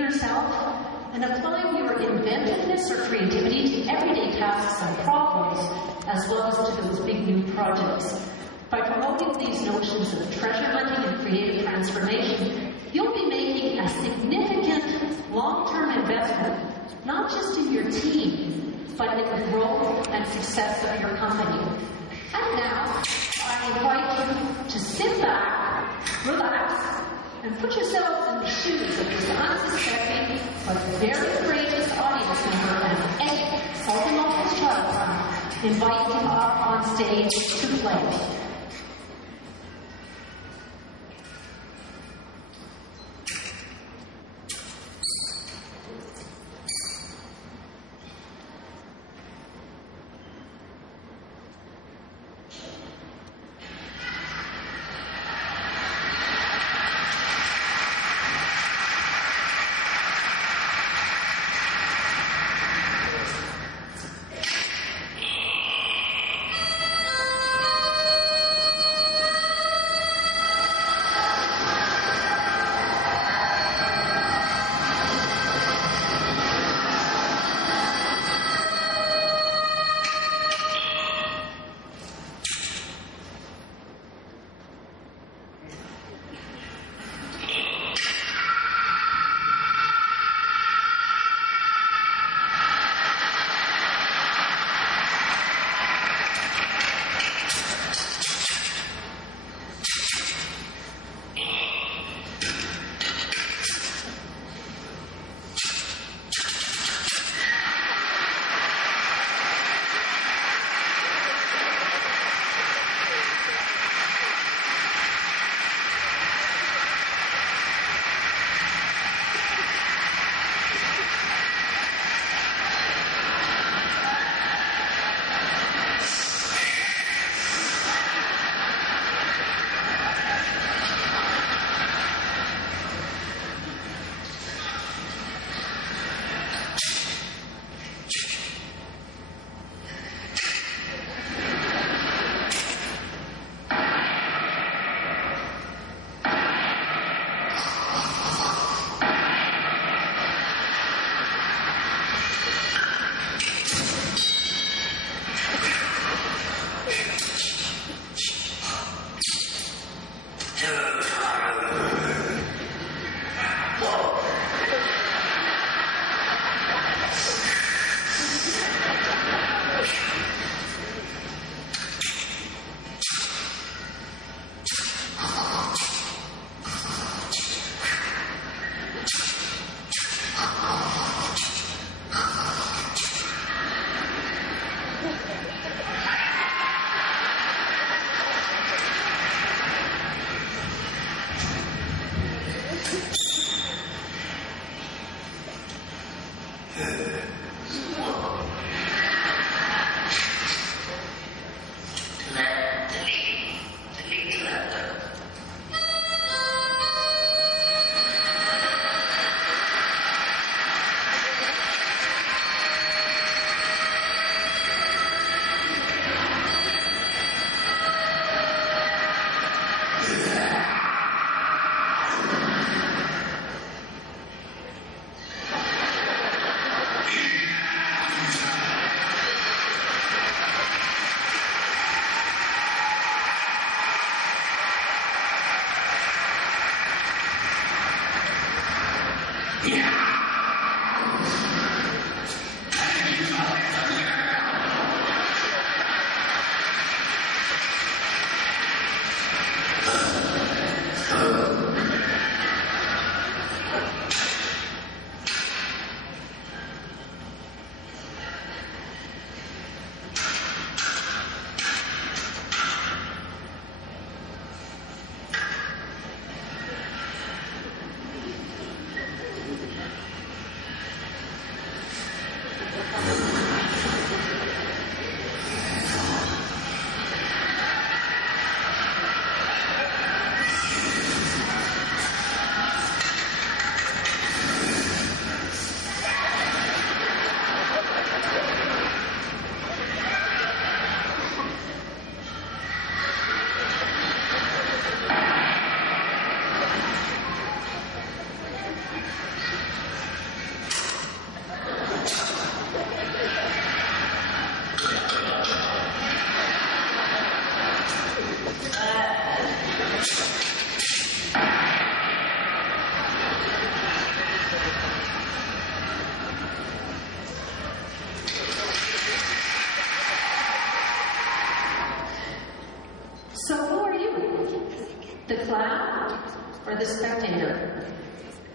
yourself and applying your inventiveness or creativity to everyday tasks and problems, as well as to those big new projects. By promoting these notions of treasure hunting and creative transformation, you'll be making a significant long-term investment, not just in your team, but in the growth and success of your company. And now, I invite you to sit back, relax, and put yourself in the shoes of this unsuspecting but very courageous audience member and Eddie, Sultan Office Child, invite him up on stage to play.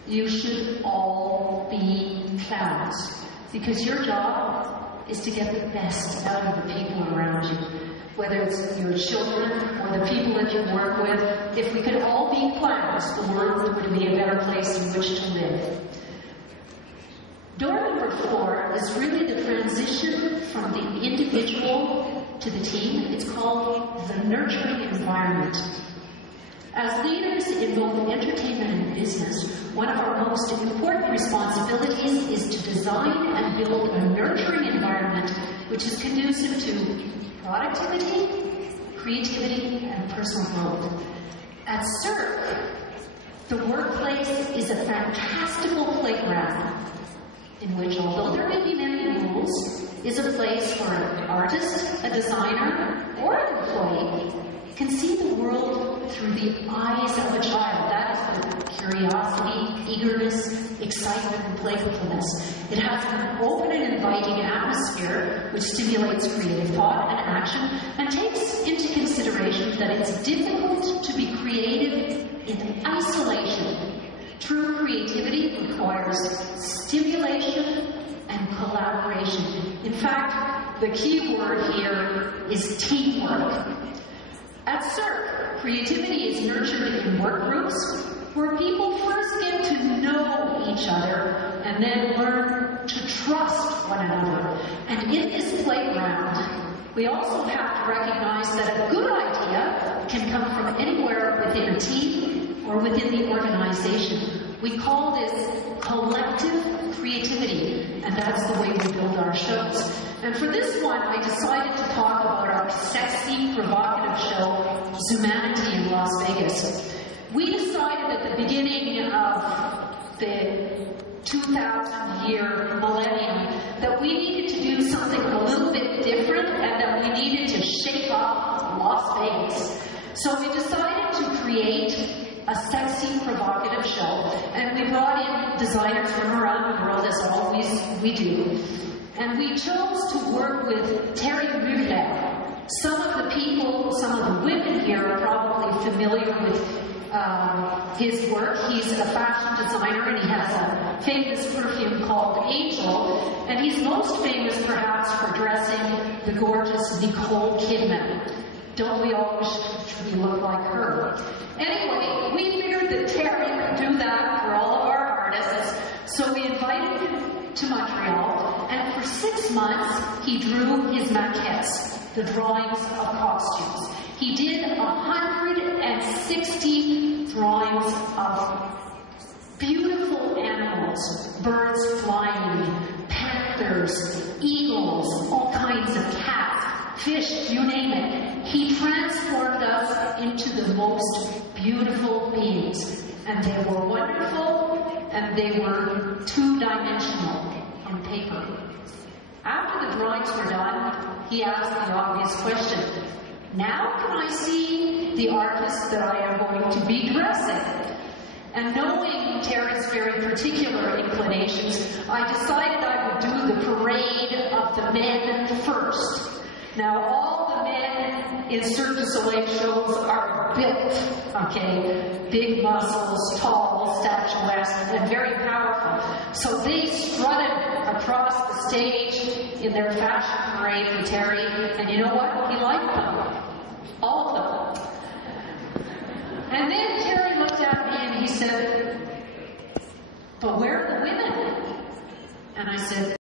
you should all be clowns, because your job is to get the best out of the people around you, whether it's your children or the people that you work with. If we could all be clowns, the world would be a better place in which to live. Door number 4 is really the transition from the individual to the team. It's called the nurturing environment. As leaders in both entertainment and business, one of our most important responsibilities is to design and build a nurturing environment which is conducive to productivity, creativity, and personal growth. At CERC, the workplace is a fantastical playground in which, although there may be many rules, is a place where an artist, a designer, or an employee can see the world through the eyes of a child. That is with curiosity, eagerness, excitement, and playfulness. It has an open and inviting atmosphere which stimulates creative thought and action and takes into consideration that it's difficult to be creative in isolation. True creativity requires stimulation and collaboration. In fact, the key word here is teamwork. At CERC, creativity is nurtured in work groups where people first get to know each other and then learn to trust one another. And in this playground, we also have to recognize that a good idea can come from anywhere within a team or within the organization. We call this collective creativity, and that's the way we build our shows. And for this one, I decided to talk about our sexy, provocative show, Zumanity in Las Vegas. We decided at the beginning of the 2000-year millennium that we needed to do something a little bit different and that we needed to shake up Las Vegas. So we decided to create a sexy, provocative show, and we brought in designers from around the world, as always we do. And we chose to work with Terry Muller. Some of the people, some of the women here are probably familiar with his work. He's a fashion designer and he has a famous perfume called Angel, and he's most famous perhaps for dressing the gorgeous Nicole Kidman. Don't we all wish we looked like her? Anyway, we figured that Terry could do that for all of our artists, so we invited him to Montreal, and for 6 months he drew his maquettes, the drawings of costumes. He did 160 drawings of beautiful animals, birds flying, panthers, eagles, all kinds of cats, fish, you name it. He transformed us into the most beautiful beings. And they were wonderful, and they were two-dimensional on paper. After the drawings were done, he asked the obvious question, now can I see the artist that I am going to be dressing? And knowing Terry's very particular inclinations, I decided I would do the parade of the men first. Now, all the men in Cirque du Soleil shows are built, okay? Big muscles, tall, statuesque, and very powerful. So they strutted across the stage in their fashion parade for Terry, and you know what? He liked them. All of them. And then Terry looked at me and he said, but where are the women? And I said,